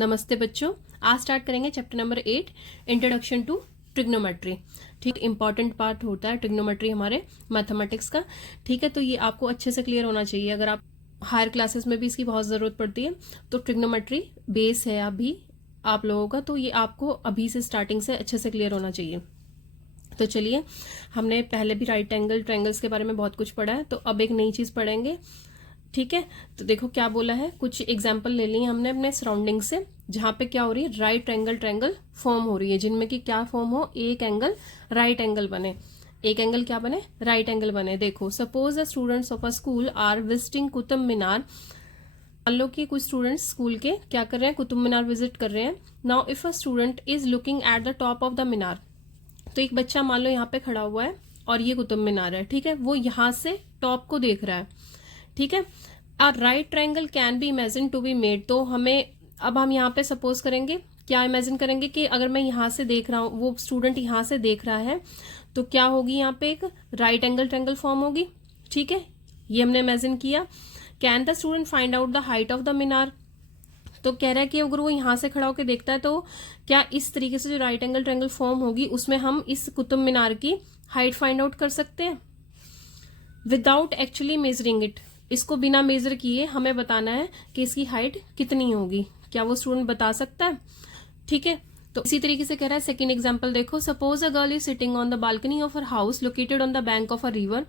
नमस्ते बच्चों, आज स्टार्ट करेंगे chapter number 8 introduction to trigonometry. ठीक, इंपॉर्टेंट पार्ट होता है ट्रिग्नोमेट्री हमारे मैथमेटिक्स का। ठीक है, तो ये आपको अच्छे से क्लियर होना चाहिए। अगर आप हायर क्लासेस में भी इसकी बहुत ज़रूरत पड़ती है तो ट्रिग्नोमेट्री बेस है अभी आप लोगों का, तो ये आपको अभी से स्टार्टिंग से अच्छे से क्लियर होना चाहिए। तो चलिए, हमने पहले भी राइट एंगल ट्रायंगल्स के बारे में बहुत कुछ पढ़ा है, तो अब एक नई चीज़ पढ़ेंगे। ठीक है, तो देखो क्या बोला है, कुछ एग्जाम्पल ले लिए हमने अपने सराउंडिंग से, जहाँ पे क्या हो रही है, राइट एंगल ट्रायंगल फॉर्म हो रही है, जिनमें कि क्या फॉर्म हो, एक एंगल राइट एंगल बने। एक एंगल क्या बने, राइट एंगल बने। देखो, suppose the students of a school are visiting Qutub Minar. मान लो कि कुछ स्टूडेंट्स स्कूल के क्या कर रहे हैं, कुतुब मीनार विजिट कर रहे हैं। Now if a student is looking at the top of the Minar, तो एक बच्चा मान लो यहाँ पे खड़ा हुआ है और ये कुतुब मीनार है। ठीक है, वो यहाँ से टॉप को देख रहा है। ठीक है, a right triangle can be imagine to be made. तो हमें अब हम यहाँ पे सपोज करेंगे, क्या इमेजिन करेंगे कि अगर मैं यहाँ से देख रहा हूँ, वो स्टूडेंट यहाँ से देख रहा है, तो क्या होगी, यहाँ पे एक राइट एंगल ट्रायंगल फॉर्म होगी। ठीक है, ये हमने इमेजिन किया। Can the student find out the height of the Minar. तो कह रहा है कि अगर वो यहाँ से खड़ा होकर देखता है तो क्या इस तरीके से जो राइट एंगल ट्रायंगल फॉर्म होगी उसमें हम इस कुतुब मीनार की हाइट फाइंड आउट कर सकते हैं विदाउट एक्चुअली मेजरिंग इट। इसको बिना मेजर किए हमें बताना है कि इसकी हाइट कितनी होगी। क्या वो स्टूडेंट बता सकता है? ठीक है, तो इसी तरीके से कह रहा है सेकेंड एग्जाम्पल देखो, suppose a girl is sitting on the balcony of her house located on the bank of a river.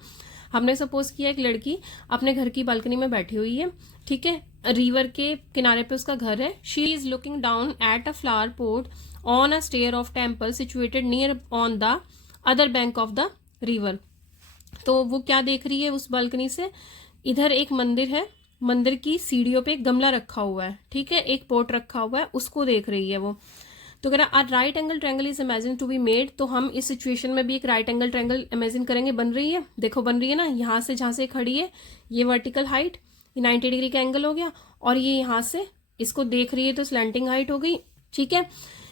हमने सपोज किया एक लड़की अपने घर की बालकनी में बैठी हुई है। ठीक है, रिवर के किनारे पे उसका घर है। She is looking down at a flower pot on a stair of temple situated near on the other bank of the river. तो वो क्या देख रही है उस बालकनी से, इधर एक मंदिर है, मंदिर की सीढ़ियों पे एक गमला रखा हुआ है। ठीक है, एक पोट रखा हुआ है, उसको देख रही है वो। तो कह रहा right angle triangle is imagine to be made. तो हम इस सिचुएशन में भी एक राइट एंगल ट्रायंगल इमेजिन करेंगे। बन रही है, देखो बन रही है ना, यहाँ से जहां से खड़ी है ये वर्टिकल हाइट, ये 90 डिग्री का एंगल हो गया, और ये यहाँ से इसको देख रही है तो स्लैंटिंग हाइट हो गई। ठीक है,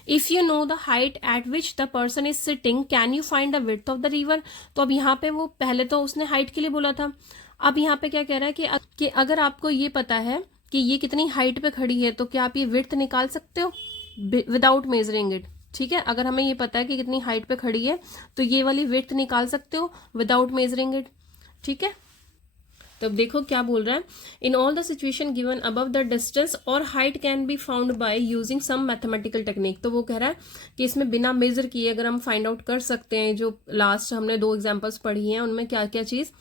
if you know the height eight which the person is sitting can you find the width of the river. तो अब यहाँ पे वो पहले तो उसने हाइट के लिए बोला था, अब यहाँ पे क्या कह रहा है कि अगर आपको ये पता है कि ये कितनी हाइट पे खड़ी है तो क्या आप ये विड्थ निकाल सकते हो विदाउट मेजरिंग इट। ठीक है, अगर हमें ये पता है कि कितनी हाइट पे खड़ी है तो ये वाली विड्थ निकाल सकते हो विदाउट मेजरिंग इट। ठीक है, तो अब देखो क्या बोल रहा है, in all the situation given above the distance और height can be found by using some mathematical technique. तो वो कह रहा है कि इसमें बिना मेजर किए अगर हम फाइंड आउट कर सकते हैं, जो लास्ट हमने दो एग्जांपल्स पढ़ी हैं उनमें क्या क्या चीज,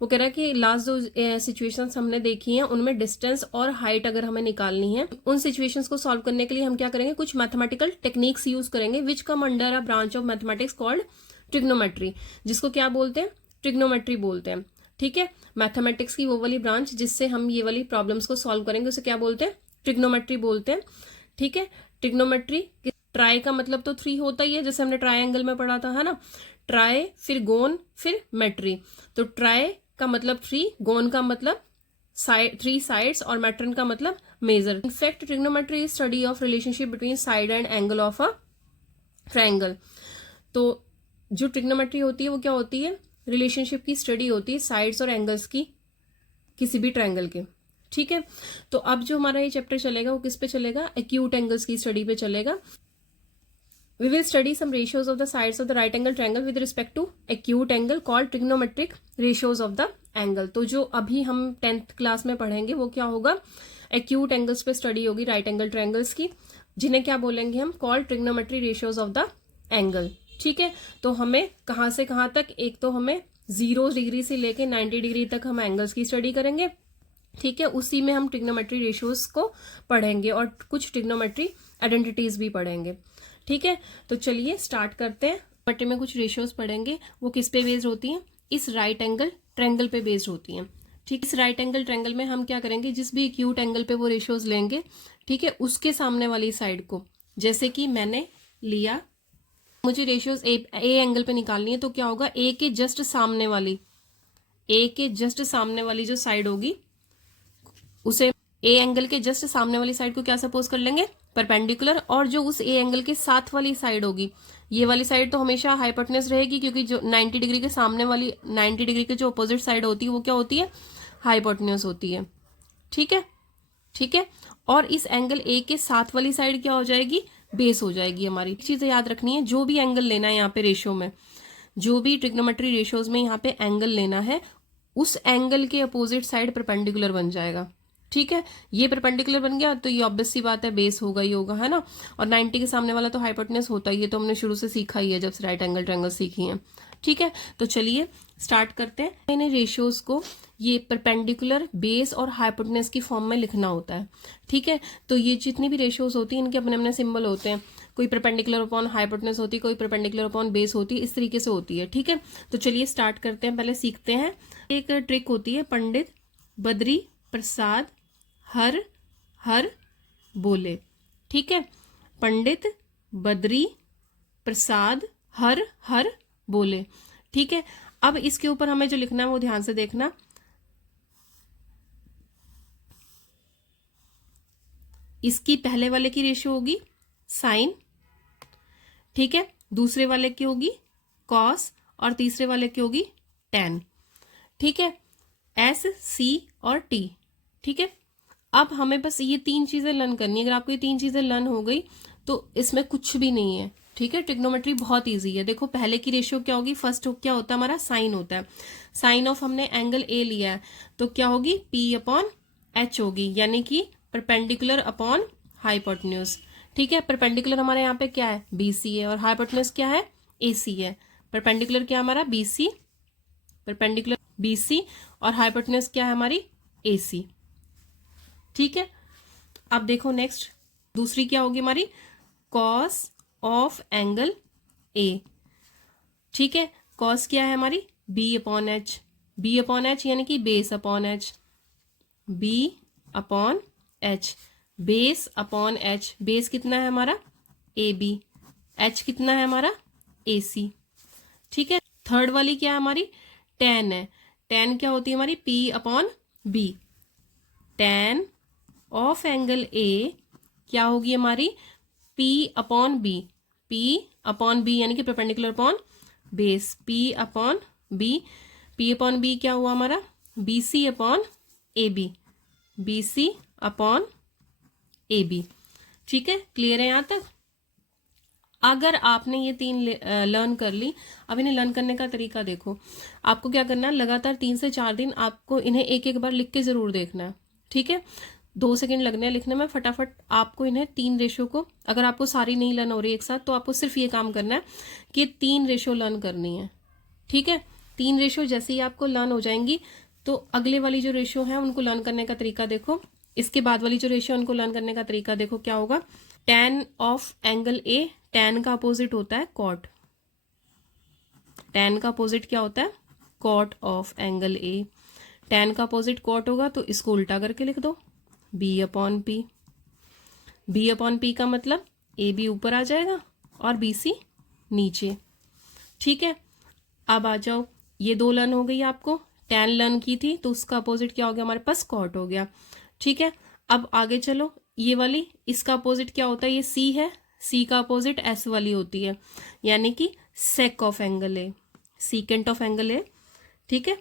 वो कह रहा है कि लास्ट जो सिचुएशंस हमने देखी हैं उनमें डिस्टेंस और हाइट अगर हमें निकालनी है, उन सिचुएशंस को सॉल्व करने के लिए हम क्या करेंगे, कुछ मैथमेटिकल टेक्निक्स यूज करेंगे which come under a branch of mathematics called trigonometry, जिसको क्या बोलते हैं, ट्रिग्नोमेट्री बोलते हैं। ठीक है, मैथमेटिक्स की वो वाली ब्रांच जिससे हम ये वाली प्रॉब्लम्स को सॉल्व करेंगे उसे क्या बोलते हैं, ट्रिग्नोमेट्री बोलते हैं। ठीक है, ट्रिग्नोमेट्री, ट्राई का मतलब तो 3 होता ही है, जैसे हमने ट्रायंगल में पढ़ा था, है ना, ट्राई फिर गोन फिर मेट्री। तो ट्राई का मतलब 3, गोन का मतलब 3 साइड्स और मैट्रन का मतलब measure. In fact trigonometry is study of relationship between side and angle of a triangle. तो जो ट्रिग्नोमेट्री होती है वो क्या होती है, रिलेशनशिप की स्टडी होती है साइड्स और एंगल्स की किसी भी ट्रायंगल के। ठीक है, तो अब जो हमारा ये चैप्टर चलेगा वो किस पे चलेगा, एक्यूट एंगल्स की स्टडी पे चलेगा। We will study some ratios of the sides of the right angle triangle with respect to acute angle called trigonometric ratios of the angle। तो जो अभी हम 10th क्लास में पढ़ेंगे वो क्या होगा, acute angles पे स्टडी होगी right angle triangles की, जिन्हें क्या बोलेंगे हम, called trigonometry ratios of the angle। ठीक है, तो हमें कहाँ से कहाँ तक, एक तो हमें 0 डिग्री से लेके 90 डिग्री तक हम एंगल्स की स्टडी करेंगे। ठीक है, उसी में हम ट्रिग्नोमेट्री रेशियोज को पढ़ेंगे और कुछ ट्रिग्नोमेट्री आइडेंटिटीज भी पढ़ेंगे। ठीक है, तो चलिए स्टार्ट करते हैं। ट्रिग्नोमेट्री में कुछ रेशियोज पढ़ेंगे, वो किस पे बेस्ड होती हैं, इस राइट एंगल ट्रायंगल पे बेस्ड होती हैं। ठीक, इस राइट एंगल ट्रायंगल में हम क्या करेंगे, जिस भी एक्यूट एंगल पे वो रेशियोज लेंगे, ठीक है, उसके सामने वाली साइड को, जैसे कि मैंने लिया, मुझे रेशियोज ए एंगल पे निकालनी है, तो क्या होगा, ए के जस्ट सामने वाली जो साइड होगी उसे, ए एंगल के जस्ट सामने वाली साइड को क्या सपोज कर लेंगे, परपेंडिकुलर, और जो उस ए एंगल के साथ वाली साइड होगी, ये वाली साइड तो हमेशा हाइपोटेन्यूज रहेगी, क्योंकि जो 90 डिग्री के सामने वाली 90 डिग्री के जो अपोजिट साइड होती है वो क्या होती है, हाइपोटेन्यूज होती है। ठीक है, ठीक है, और इस एंगल ए के साथ वाली साइड क्या हो जाएगी, बेस हो जाएगी हमारी। चीजें याद रखनी है, जो भी एंगल लेना है यहाँ पे रेशियो में, जो भी ट्रिग्नोमेट्री रेशियोज में यहाँ पे एंगल लेना है, उस एंगल के अपोजिट साइड परपेंडिकुलर बन जाएगा। ठीक है, ये परपेंडिकुलर बन गया तो ये ऑब्वियस सी बात है बेस होगा ही होगा, है ना। और 90 के सामने वाला तो हाइपोटेनस होता ही है, तो हमने शुरू से सीखा ही है जब से राइट एंगल ट्रायंगल सीखी है। ठीक है, तो चलिए स्टार्ट करते हैं। मैंने रेशियोज को ये परपेंडिकुलर, बेस और हाइपोटेनस की फॉर्म में लिखना होता है। ठीक है, तो ये जितनी भी रेशियोज होती हैं इनके अपने अपने सिंबल होते हैं, कोई परपेंडिकुलर अपॉन हाइपोटेनस होती है, कोई परपेंडिकुलर अपॉन बेस होती है, इस तरीके से होती है। ठीक है, तो चलिए स्टार्ट करते हैं। पहले सीखते हैं, एक ट्रिक होती है, पंडित बद्री प्रसाद हर हर बोले। ठीक है, पंडित बद्री प्रसाद हर हर बोले। ठीक है, अब इसके ऊपर हमें जो लिखना है वो ध्यान से देखना। इसकी पहले वाले की रेशियो होगी साइन, ठीक है, दूसरे वाले की होगी कॉस और तीसरे वाले की होगी टेन। ठीक है, एस सी और टी। ठीक है, अब हमें बस ये तीन चीजें लर्न करनी है। अगर आपको ये तीन चीजें लर्न हो गई तो इसमें कुछ भी नहीं है। ठीक है, ट्रिग्नोमेट्री बहुत इजी है। देखो पहले की रेशियो क्या होगी, फर्स्ट क्या होता है हमारा, साइन होता है। साइन ऑफ हमने एंगल ए लिया है तो क्या होगी, पी अपॉन एच होगी, यानी कि परपेंडिकुलर अपॉन हाइपोटेन्यूज। ठीक है, परपेंडिकुलर हमारे यहाँ पे क्या है, बीसी है, और हाइपोटेन्यूज क्या है, एसी है। परपेंडिकुलर क्या हमारा बीसी, परपेंडिकुलर बीसी, और हाइपोटेन्यूज क्या है हमारी एसी। ठीक है, अब देखो नेक्स्ट दूसरी क्या होगी हमारी, कॉस ऑफ एंगल ए। ठीक है, कॉस क्या है हमारी, B upon H, B upon H यानी कि base upon H, B upon H, base upon H. Base कितना है हमारा, ए बी, एच कितना है हमारा, ए सी। ठीक है, थर्ड वाली क्या है हमारी, टेन है। टेन क्या होती है हमारी, P upon B. Tan of angle A क्या होगी हमारी, P upon B, P upon B यानी कि perpendicular upon base, P upon B. P upon B क्या हुआ हमारा, BC upon A B, BC upon A B. ठीक है, क्लियर है यहाँ तक। अगर आपने ये तीन लर्न कर ली, अब इन्हें लर्न करने का तरीका देखो। आपको क्या करना है, लगातार 3 से 4 दिन आपको इन्हें एक एक बार लिख के जरूर देखना है। ठीक है, 2 सेकंड लगने हैं लिखने में, फटाफट आपको इन्हें 3 रेशो को, अगर आपको सारी नहीं लर्न हो रही एक साथ तो आपको सिर्फ ये काम करना है कि 3 रेशो लर्न करनी है। ठीक है, 3 रेशो जैसे ही आपको लर्न हो जाएंगी तो अगले वाली जो रेशो है उनको लर्न करने का तरीका देखो। इसके बाद वाली जो रेशो उनको लर्न करने का तरीका देखो क्या होगा। Tan of angle A, tan का अपोजिट होता है कॉट, टेन का अपोजिट क्या होता है, cot of angle A. Tan का अपोजिट कॉट होगा तो इसको उल्टा करके लिख दो, B upon P. B upon P का मतलब ए बी ऊपर आ जाएगा और बी सी नीचे। ठीक है, अब आ जाओ, ये 2 लर्न हो गई आपको, टेन लर्न की थी तो उसका अपोजिट क्या हो गया हमारे पास, कॉट हो गया। ठीक है, अब आगे चलो, ये वाली इसका अपोजिट क्या होता है, ये सी है, सी का अपोजिट एस वाली होती है, यानी कि sake of angle A, secant of angle ए। ठीक है,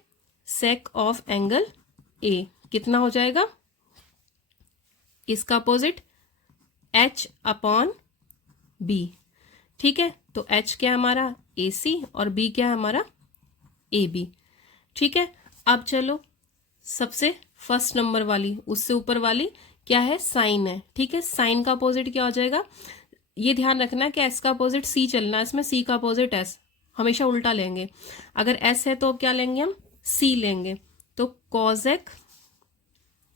सेक ऑफ एंगल ए कितना हो जाएगा, इसका अपोजिट एच अपॉन बी। ठीक है, तो एच क्या है हमारा, ए सी, और बी क्या है हमारा, ए बी। ठीक है, अब चलो सबसे फर्स्ट नंबर वाली, उससे ऊपर वाली क्या है, साइन है। ठीक है, साइन का अपोजिट क्या हो जाएगा, ये ध्यान रखना कि एस का अपोजिट सी चलना है, इसमें सी का अपोजिट एस, हमेशा उल्टा लेंगे। अगर एस है तो अब क्या लेंगे हम, सी लेंगे, तो कॉजेक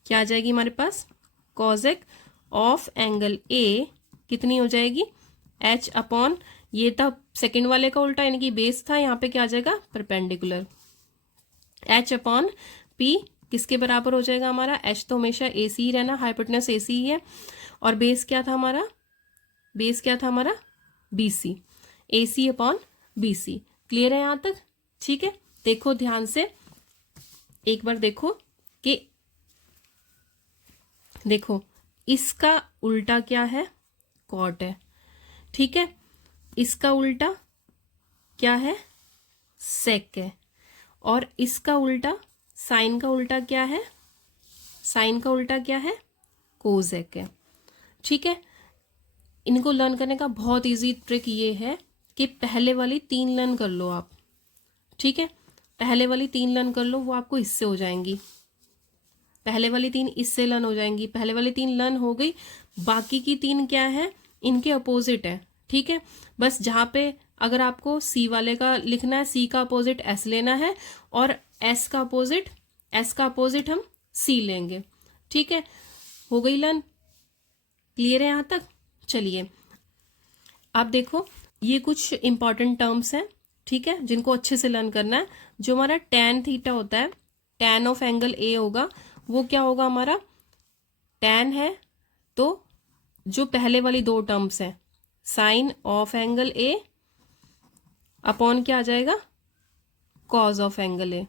क्या आ जाएगी हमारे पास, कॉजेक ऑफ एंगल ए कितनी हो जाएगी, एच अपॉन, ये था सेकंड वाले का उल्टा यानी कि बेस था, यहाँ पे क्या आ जाएगा, परपेंडिकुलर, एच अपॉन पी किसके बराबर हो जाएगा हमारा, एच तो हमेशा ए सी ही रहना, हाइपोटेनस ए सी ही है, और बेस क्या था हमारा, बेस क्या था हमारा, बी सी, ए सी अपॉन बी सी। क्लियर है यहाँ तक। ठीक है, देखो ध्यान से एक बार देखो कि देखो इसका उल्टा क्या है, कॉट है। ठीक है, इसका उल्टा क्या है, सेक है, और इसका उल्टा, साइन का उल्टा क्या है, साइन का उल्टा क्या है, कोजेक है। ठीक है, इनको लर्न करने का बहुत इजी ट्रिक ये है कि पहले वाली 3 लर्न कर लो आप। ठीक है, पहले वाली 3 लर्न कर लो, वो आपको इससे हो जाएंगी। पहले वाली 3 इससे लर्न हो जाएंगी। पहले वाली 3 लर्न हो गई, बाकी की 3 क्या है, इनके अपोजिट है। ठीक है, बस जहाँ पे अगर आपको सी वाले का लिखना है, सी का अपोजिट एस लेना है, और एस का अपोजिट हम सी लेंगे। ठीक है, हो गई लर्न, क्लियर है यहाँ तक? चलिए आप देखो, ये कुछ इंपॉर्टेंट टर्म्स हैं, ठीक है, जिनको अच्छे से लर्न करना है। जो हमारा tan थीटा होता है, tan ऑफ एंगल ए होगा, वो क्या होगा हमारा, tan है तो जो पहले वाली 2 टर्म्स हैं, sine of angle A upon क्या आ जाएगा, कॉज ऑफ एंगल ए।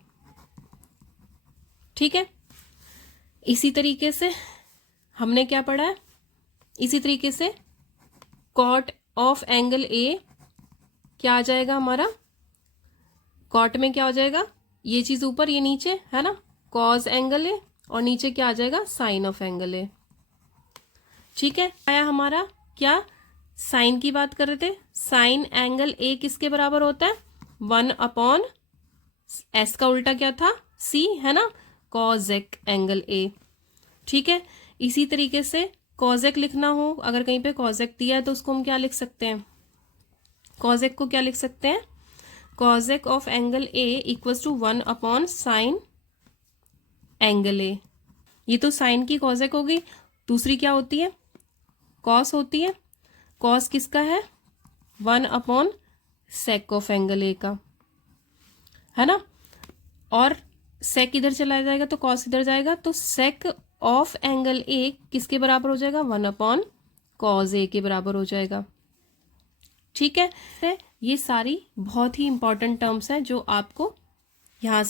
ठीक है, इसी तरीके से हमने क्या पढ़ा है, इसी तरीके से कॉट ऑफ एंगल ए क्या आ जाएगा हमारा, कॉट में क्या हो जाएगा, ये चीज ऊपर ये नीचे है ना, कॉज एंगल ए, और नीचे क्या आ जाएगा, साइन ऑफ एंगल ए। ठीक है, आया हमारा क्या, साइन की बात कर रहे थे, साइन एंगल ए किसके बराबर होता है, 1 अपॉन एस का उल्टा क्या था, सी है ना, कॉजेक एंगल ए। ठीक है, इसी तरीके से कॉजेक लिखना हो, अगर कहीं पे कॉजेक दिया है तो उसको हम क्या लिख सकते हैं, कॉजेक को क्या लिख सकते हैं, cosec of angle A equals to 1 upon sine angle A. ये तो साइन की कॉजेक हो गई, दूसरी क्या होती है, कॉस होती है। कॉस किसका है, 1 अपॉन सेक ऑफ एंगल ए का, है ना, और सेक इधर चला जाएगा तो कॉस इधर जाएगा, तो सेक ऑफ एंगल ए किसके बराबर हो जाएगा, 1 अपॉन कॉज ए के बराबर हो जाएगा। ठीक है, ये सारी बहुत ही इंपॉर्टेंट टर्म्स हैं जो आपको यहाँ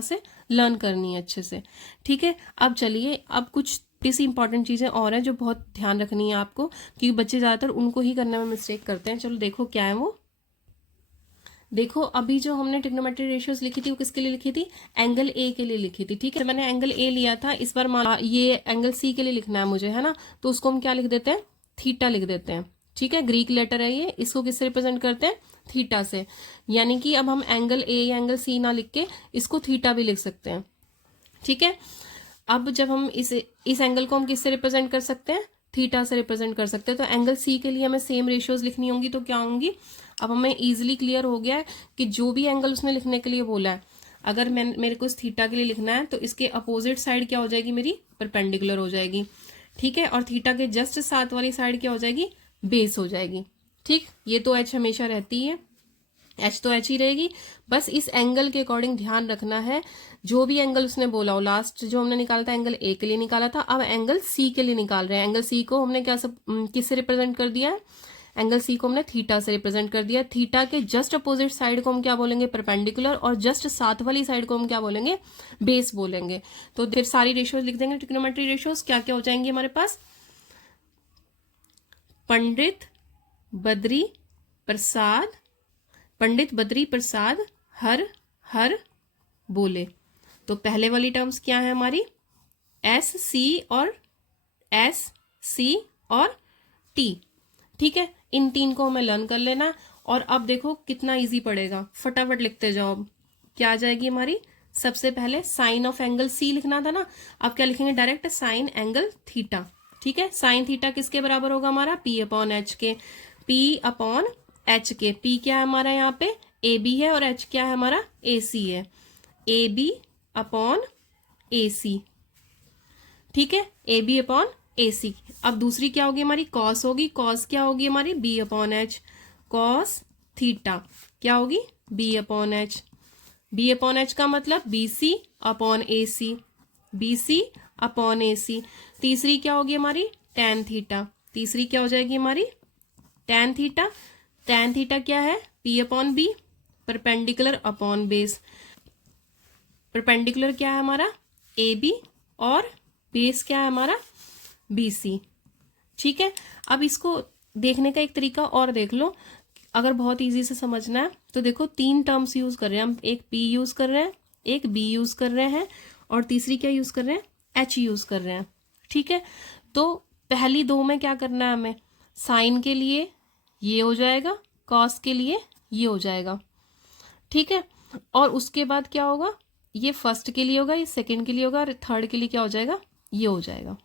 से लर्न करनी है अच्छे से। ठीक है, अब चलिए, अब कुछ इसी इंपॉर्टेंट चीजें और हैं जो बहुत ध्यान रखनी है आपको, क्योंकि बच्चे ज्यादातर उनको ही करने में मिस्टेक करते हैं। चलो देखो क्या है वो। देखो, अभी जो हमने ट्रिग्नोमेट्री रेशियोज लिखी थी वो किसके लिए लिखी थी, एंगल ए के लिए लिखी थी। ठीक है, मैंने एंगल ए लिया था, इस बार ये एंगल सी के लिए लिखना है मुझे, है ना, तो उसको हम क्या लिख देते हैं, थीटा लिख देते हैं। ठीक है, ग्रीक लेटर है ये, इसको किससे रिप्रेजेंट करते हैं, थीटा से। यानी कि अब हम एंगल ए या एंगल सी ना लिख के इसको थीटा भी लिख सकते हैं। ठीक है, अब जब हम इस एंगल को हम किससे रिप्रेजेंट कर सकते हैं, थीटा से रिप्रेजेंट कर सकते हैं। तो एंगल सी के लिए हमें सेम रेशियोज लिखनी होंगी, तो क्या होंगी, अब हमें इजीली क्लियर हो गया है कि जो भी एंगल उसने लिखने के लिए बोला है, अगर मेरे को इस थीटा के लिए लिखना है तो इसके अपोजिट साइड क्या हो जाएगी, मेरी परपेंडिकुलर हो जाएगी। ठीक है, और थीटा के जस्ट साथ वाली साइड क्या हो जाएगी, बेस हो जाएगी। ठीक, ये तो एच हमेशा रहती है, एच तो एच ही रहेगी। बस इस एंगल के अकॉर्डिंग ध्यान रखना है, जो भी एंगल उसने बोला हो, लास्ट जो हमने निकाला था एंगल ए के लिए निकाला था, अब एंगल सी के लिए निकाल रहे हैं। एंगल सी को हमने क्या किससे रिप्रेजेंट कर दिया है, एंगल सी को हमने थीटा से रिप्रेजेंट कर दिया। थीटा के जस्ट अपोजिट साइड को हम क्या बोलेंगे, परपेंडिकुलर, और जस्ट साथ वाली साइड को हम क्या बोलेंगे, बेस बोलेंगे। तो फिर सारी रेशियोज लिख देंगे, ट्रिग्नोमेट्री रेशियोज क्या क्या हो जाएंगी हमारे पास, पंडित बद्री प्रसाद हर हर बोले। तो पहले वाली टर्म्स क्या है हमारी, एस सी और टी। ठीक है, इन 3 को हमें लर्न कर लेना। और अब देखो कितना इजी पड़ेगा, फटाफट लिखते जाओ। क्या आ जाएगी हमारी, सबसे पहले साइन ऑफ एंगल सी लिखना था ना, अब क्या लिखेंगे, डायरेक्ट साइन एंगल थीटा। ठीक है, साइन थीटा किसके बराबर होगा हमारा, पी अपॉन एच के। पी अपॉन एच के, पी क्या है हमारा यहाँ पे, ए बी है, और एच क्या है हमारा, ए सी है, ए बी अपॉन ए सी। ठीक है, ए बी अपॉन ए सी। अब दूसरी क्या होगी हमारी, कॉस होगी। कॉस क्या होगी हमारी, B upon H. Cos theta क्या होगी, B upon H. B upon H का मतलब B C upon A C, B C upon A C. तीसरी क्या होगी हमारी, टैन थीटा। तीसरी क्या हो जाएगी हमारी, टैन थीटा। टैन थीटा क्या है, P upon B, perpendicular upon base. Perpendicular क्या है हमारा, ए बी, और बेस क्या है हमारा, बी सी। ठीक है, अब इसको देखने का एक तरीका और देख लो, अगर बहुत इजी से समझना है तो देखो 3 टर्म्स यूज कर रहे हैं हम, एक पी यूज कर रहे हैं, एक बी यूज कर रहे हैं, और तीसरी क्या यूज कर रहे हैं, एच यूज कर रहे हैं। ठीक है, तो पहली दो में क्या करना है हमें, साइन के लिए ये हो जाएगा, कॉस के लिए ये हो जाएगा। ठीक है, और उसके बाद क्या होगा, ये फर्स्ट के लिए होगा, ये सेकंड के लिए होगा, और थर्ड के लिए क्या हो जाएगा, ये हो जाएगा।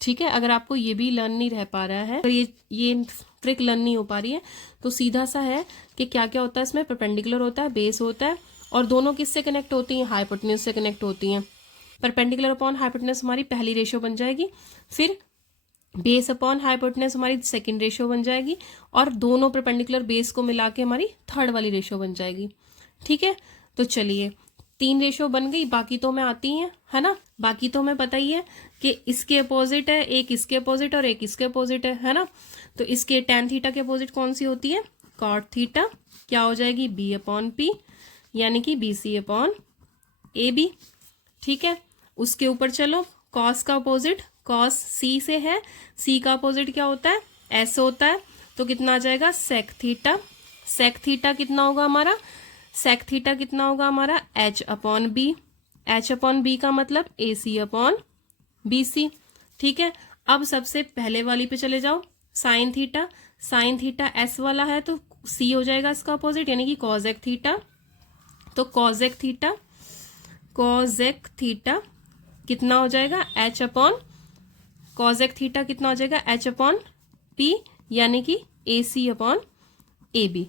ठीक है, अगर आपको ये भी लर्न नहीं रह पा रहा है, अगर ये ट्रिक लर्न नहीं हो पा रही है, तो सीधा सा है कि क्या क्या होता है इसमें, परपेंडिकुलर होता है, बेस होता है, और दोनों किससे कनेक्ट होती हैं, हाइपोटेन्यूज से कनेक्ट होती हैं। परपेंडिकुलर अपॉन हाइपोटेन्यूज हमारी पहली रेशियो बन जाएगी, फिर बेस अपॉन हाइपोटेन्यूज हमारी सेकंड रेशियो बन जाएगी, और दोनों परपेंडिकुलर बेस को मिला के हमारी थर्ड वाली रेशियो बन जाएगी। ठीक है, तो चलिए 3 रेशियो बन गई, बाकी तो हमें आती हैं, है ना, बाकी तो हमें पता ही है कि इसके अपोजिट है, एक इसके अपोजिट और एक इसके अपोजिट है ना। तो इसके tan थीटा के अपोजिट कौन सी होती है, cot थीटा, क्या हो जाएगी, b अपॉन p, यानी कि BC अपॉन AB। ठीक है, उसके ऊपर चलो, cos का अपोजिट, cos C से है, C का अपोजिट क्या होता है, S होता है, तो कितना आ जाएगा, sec थीटा। sec थीटा कितना होगा हमारा, सेक थीटा कितना होगा हमारा, h upon B. h upon B का मतलब AC अपॉन BC। ठीक है, अब सबसे पहले वाली पे चले जाओ, sine theta. Sine theta S वाला है तो C हो जाएगा इसका अपोजिट, यानी कि कॉजेक थीटा। तो कॉजेक थीटा, कॉजेक थीटा कितना हो जाएगा, h अपॉन, कॉजेक थीटा कितना हो जाएगा, h अपॉन P, यानी कि AC अपॉन AB।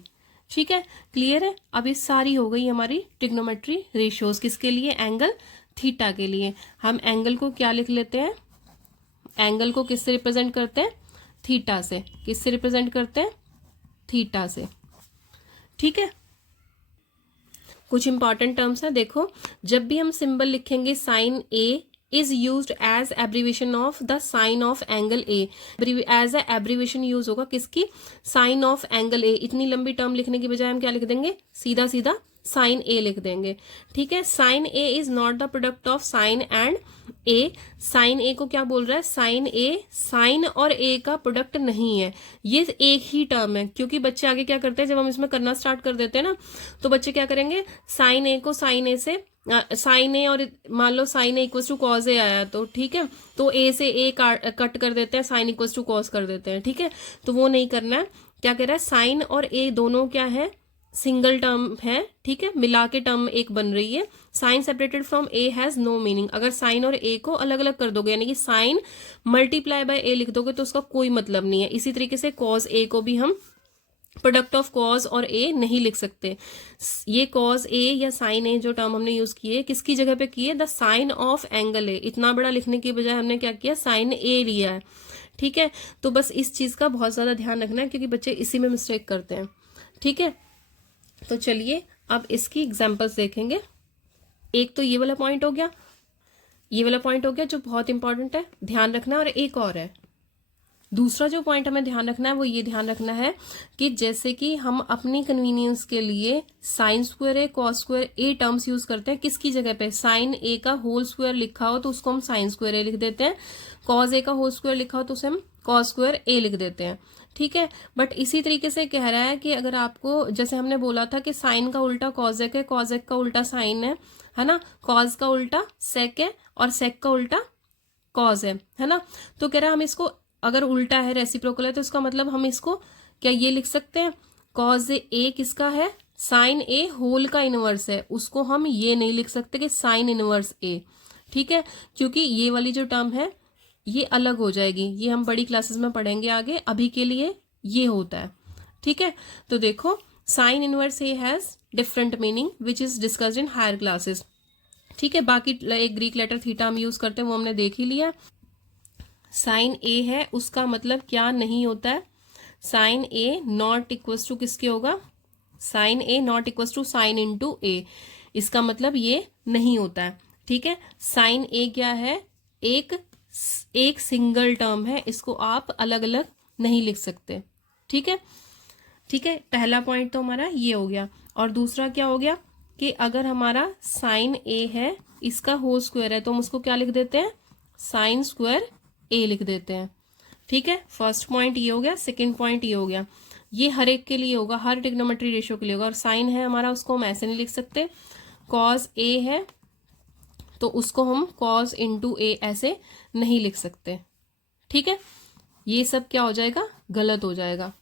ठीक है, क्लियर है। अब ये सारी हो गई हमारी ट्रिग्नोमेट्री रेशियोज, किसके लिए, एंगल थीटा के लिए। हम एंगल को क्या लिख लेते हैं, एंगल को किससे रिप्रेजेंट करते हैं, थीटा से। किससे रिप्रेजेंट करते हैं, थीटा से। ठीक है, कुछ इंपॉर्टेंट टर्म्स है, देखो, जब भी हम सिंबल लिखेंगे sine A is used as abbreviation of the sign of angle A, as a abbreviation use होगा किसकी, साइन ऑफ एंगल A। इतनी लंबी टर्म लिखने की बजाय हम क्या लिख देंगे, सीधा सीधा साइन A लिख देंगे। ठीक है, sine A is not the product of sine and A। Sine A को क्या बोल रहा है, साइन A साइन और A का प्रोडक्ट नहीं है, ये एक ही टर्म है। क्योंकि बच्चे आगे क्या करते हैं, जब हम इसमें करना स्टार्ट कर देते हैं ना, तो बच्चे क्या करेंगे, साइन A को साइन A से, साइन ए, और मान लो sine A equals to cos A आया तो ठीक है, तो ए से ए कट कर देते हैं, साइन इक्वल्स टू कॉज कर देते हैं। ठीक है, तो वो नहीं करना है। क्या कह रहा है, साइन और ए दोनों क्या है, सिंगल टर्म है। ठीक है, मिला के टर्म एक बन रही है। Sine separated from A has no meaning. अगर साइन और ए को अलग अलग कर दोगे, यानी कि साइन मल्टीप्लाई बाय ए लिख दोगे, तो उसका कोई मतलब नहीं है। इसी तरीके से कॉज ए को भी हम प्रोडक्ट ऑफ कॉज और ए नहीं लिख सकते। ये कॉज ए या साइन ए जो टर्म हमने यूज किए, किसकी जगह पे किए, the sine of angle A. इतना बड़ा लिखने की बजाय हमने क्या किया, साइन ए लिया है। ठीक है, तो बस इस चीज का बहुत ज्यादा ध्यान रखना है, क्योंकि बच्चे इसी में मिस्टेक करते हैं। ठीक है, तो चलिए अब इसकी एग्जाम्पल्स देखेंगे। एक तो ये वाला पॉइंट हो गया, ये वाला पॉइंट हो गया जो बहुत इंपॉर्टेंट है, ध्यान रखना। और एक और है, दूसरा जो पॉइंट हमें ध्यान रखना है वो ये ध्यान रखना है कि जैसे कि हम अपनी कन्वीनियंस के लिए साइन स्क्वायर ए, कॉस स्क्वायर ए टर्म्स यूज करते हैं, किसकी जगह पे, साइन ए का होल स्क्वायर लिखा हो तो उसको हम साइन स्क्वायर ए लिख देते हैं, कॉस ए का होल स्क्वायर लिखा हो तो उसे हम कॉस स्क्वायर ए लिख देते हैं। ठीक है, बट इसी तरीके से कह रहा है कि अगर आपको, जैसे हमने बोला था कि साइन का उल्टा कॉजेक है, कॉजेक का उल्टा साइन है ना, कॉज का उल्टा सेक है, और सेक का उल्टा कॉज है ना। तो कह रहा है हम इसको, अगर उल्टा है, रेसिप्रोकल है, तो इसका मतलब हम इसको क्या ये लिख सकते हैं, कॉज ए किसका है, साइन ए होल का इनवर्स है, उसको हम ये नहीं लिख सकते कि साइन इनवर्स ए। ठीक है, क्योंकि ये वाली जो टर्म है ये अलग हो जाएगी, ये हम बड़ी क्लासेस में पढ़ेंगे आगे, अभी के लिए ये होता है। ठीक है, तो देखो, sine inverse A has different meaning which is discussed in higher classes. ठीक है, बाकी एक ग्रीक लेटर थीटा हम यूज करते हैं, वो हमने देख ही लिया। साइन ए है, उसका मतलब क्या नहीं होता है, sine A not equals to किसके होगा, sine A not equals to sine into A, इसका मतलब ये नहीं होता है। ठीक है, साइन ए क्या है, एक सिंगल टर्म है, इसको आप अलग अलग नहीं लिख सकते। ठीक है, ठीक है, पहला पॉइंट तो हमारा ये हो गया। और दूसरा क्या हो गया कि अगर हमारा साइन ए है, इसका होल स्क्वायर है, तो हम उसको क्या लिख देते हैं, साइन स्क्वायर ए लिख देते हैं। ठीक है, फर्स्ट पॉइंट ये हो गया। सेकंड पॉइंट ये हो गया, ये हर एक के लिए होगा, हर ट्रिग्नोमेट्री रेशियो के लिए होगा। और साइन है हमारा, उसको हम ऐसे नहीं लिख सकते, कॉस ए है, तो उसको हम कॉज इंटू ए ऐसे नहीं लिख सकते। ठीक है, ये सब क्या हो जाएगा, गलत हो जाएगा।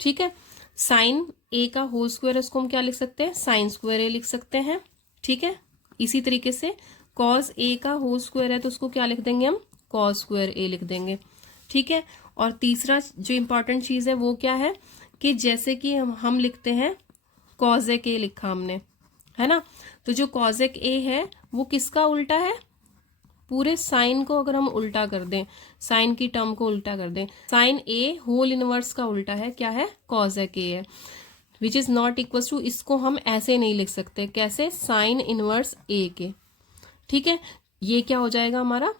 ठीक है, साइन ए का होल स्क्वायर है, उसको हम क्या लिख सकते हैं, साइन स्क्वायर ए लिख सकते हैं। ठीक है, इसी तरीके से कॉस ए का होल स्क्वायर है तो उसको क्या लिख देंगे हम, कॉस स्क्वायर ए लिख देंगे। ठीक है, और तीसरा जो इंपॉर्टेंट चीज है वो क्या है कि जैसे कि हम लिखते हैं कॉजेक ए लिखा हमने, है ना, तो जो कॉजेक ए है वो किसका उल्टा है, पूरे साइन को अगर हम उल्टा कर दें, साइन की टर्म को उल्टा कर दें, साइन ए होल इनवर्स का उल्टा है क्या है, कॉजेक ए है, which is not equal to, इसको हम ऐसे नहीं लिख सकते, कैसे, साइन इनवर्स ए के। ठीक है, ये क्या हो जाएगा हमारा,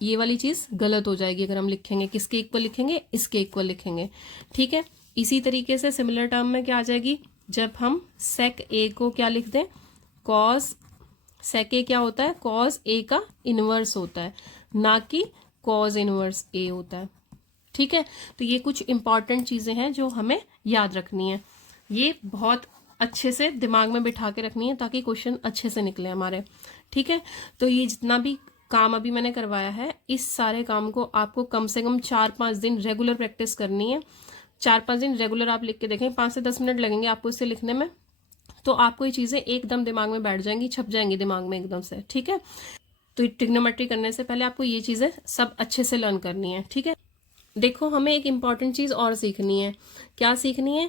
ये वाली चीज गलत हो जाएगी अगर हम लिखेंगे, किसके इक्वल लिखेंगे, इसके इक्वल लिखेंगे। ठीक है, इसी तरीके से सिमिलर टर्म में क्या आ जाएगी, जब हम सेक ए को क्या लिख दें, कॉस, सेक ए क्या होता है, कॉस ए का इनवर्स होता है, ना कि कॉस इनवर्स ए होता है। ठीक है, तो ये कुछ इंपॉर्टेंट चीजें हैं जो हमें याद रखनी है, ये बहुत अच्छे से दिमाग में बिठा के रखनी है ताकि क्वेश्चन अच्छे से निकले हमारे। ठीक है, तो ये जितना भी काम अभी मैंने करवाया है, इस सारे काम को आपको कम से कम 4-5 दिन रेगुलर प्रैक्टिस करनी है। 4-5 दिन रेगुलर आप लिख के देखें, 5 से 10 मिनट लगेंगे आपको इससे लिखने में, तो आपको ये चीजें एकदम दिमाग में बैठ जाएंगी, छप जाएंगी दिमाग में एकदम से। ठीक है, तो ट्रिग्नोमेट्री करने से पहले आपको ये चीजें सब अच्छे से लर्न करनी है। ठीक है, देखो हमें एक इंपॉर्टेंट चीज और सीखनी है, क्या सीखनी है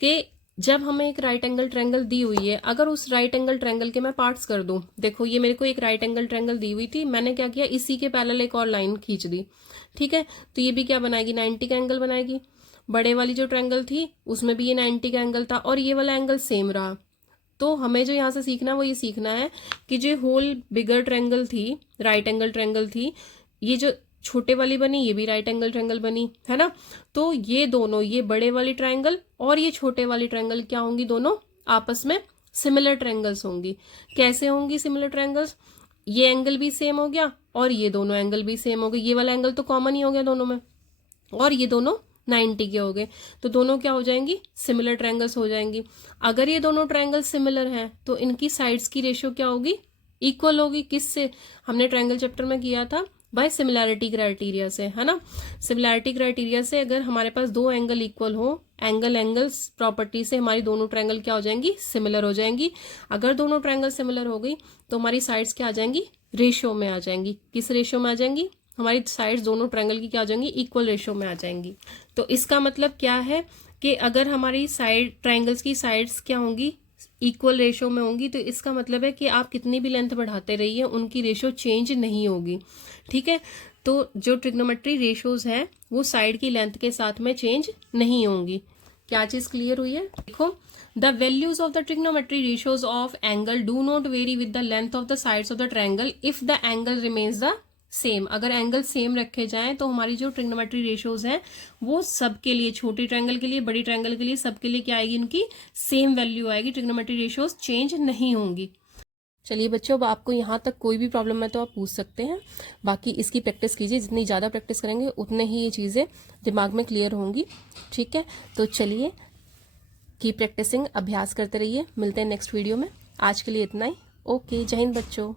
कि जब हमें एक राइट एंगल ट्रायंगल दी हुई है, अगर उस राइट एंगल ट्रायंगल के मैं पार्ट्स कर दूं, देखो ये मेरे को एक राइट एंगल ट्रायंगल दी हुई थी, मैंने क्या किया, इसी के पैरेलल एक और लाइन खींच दी। ठीक है, तो ये भी क्या बनाएगी, 90 का एंगल बनाएगी। बड़े वाली जो ट्रायंगल थी उसमें भी ये 90 का एंगल था और ये वाला एंगल सेम रहा। तो हमें जो यहाँ से सीखना है वो ये सीखना है कि जो होल बिगर ट्रायंगल थी, राइट एंगल ट्रायंगल थी, ये जो छोटे वाली बनी ये भी राइट एंगल ट्रायंगल बनी, है ना, तो ये दोनों, ये बड़े वाली ट्रायंगल और ये छोटे वाली ट्रायंगल क्या होंगी, दोनों आपस में सिमिलर ट्रायंगल्स होंगी। कैसे होंगी सिमिलर ट्रायंगल्स, ये एंगल भी सेम हो गया और ये दोनों एंगल भी सेम हो गए, ये वाला एंगल तो कॉमन ही हो गया दोनों में, और ये दोनों 90 के हो गए, तो दोनों क्या हो जाएंगी, सिमिलर ट्रायंगल्स हो जाएंगी। अगर ये दोनों ट्रायंगल सिमिलर हैं तो इनकी साइड्स की रेशियो क्या होगी, इक्वल होगी। किससे, हमने ट्रायंगल चैप्टर में किया था, बाय सिमिलैरिटी क्राइटेरिया से, है ना, सिमिलैरिटी क्राइटेरिया से अगर हमारे पास दो एंगल इक्वल हो, एंगल्स प्रॉपर्टी से हमारी दोनों ट्रायंगल क्या हो जाएंगी, सिमिलर हो जाएंगी। अगर दोनों ट्रायंगल सिमिलर हो गई तो हमारी साइड्स क्या आ जाएंगी, रेशियो में आ जाएंगी। किस रेशियो में आ जाएंगी, हमारी साइड्स दोनों ट्रायंगल की क्या आ जाएंगी, इक्वल रेशियो में आ जाएंगी। तो इसका मतलब क्या है कि अगर हमारी साइड ट्रायंगल्स की साइड्स क्या होंगी, इक्वल रेशियो में होंगी, तो इसका मतलब है कि आप कितनी भी लेंथ बढ़ाते रहिए उनकी रेशियो चेंज नहीं होगी। ठीक है, तो जो ट्रिग्नोमेट्री रेशियोज हैं वो साइड की लेंथ के साथ में चेंज नहीं होंगी। क्या चीज क्लियर हुई है, देखो, the values of the trigonometry ratios of angle do not very with the length of the sides of the triangle if the angle remains the same. अगर एंगल सेम रखे जाएं तो हमारी जो ट्रिग्नोमेट्री रेशियोज हैं वो सबके लिए, छोटी ट्रायंगल के लिए, बड़ी ट्रायंगल के लिए, सबके लिए क्या आएगी, उनकी सेम वैल्यू आएगी, ट्रिग्नोमेट्री रेशियोज चेंज नहीं होंगी। चलिए बच्चों, अब आपको यहाँ तक कोई भी प्रॉब्लम है तो आप पूछ सकते हैं, बाकी इसकी प्रैक्टिस कीजिए, जितनी ज़्यादा प्रैक्टिस करेंगे उतने ही ये चीज़ें दिमाग में क्लियर होंगी। ठीक है, तो चलिए की प्रैक्टिसिंग, अभ्यास करते रहिए, मिलते हैं नेक्स्ट वीडियो में। आज के लिए इतना ही, ओके, जय हिंद बच्चों।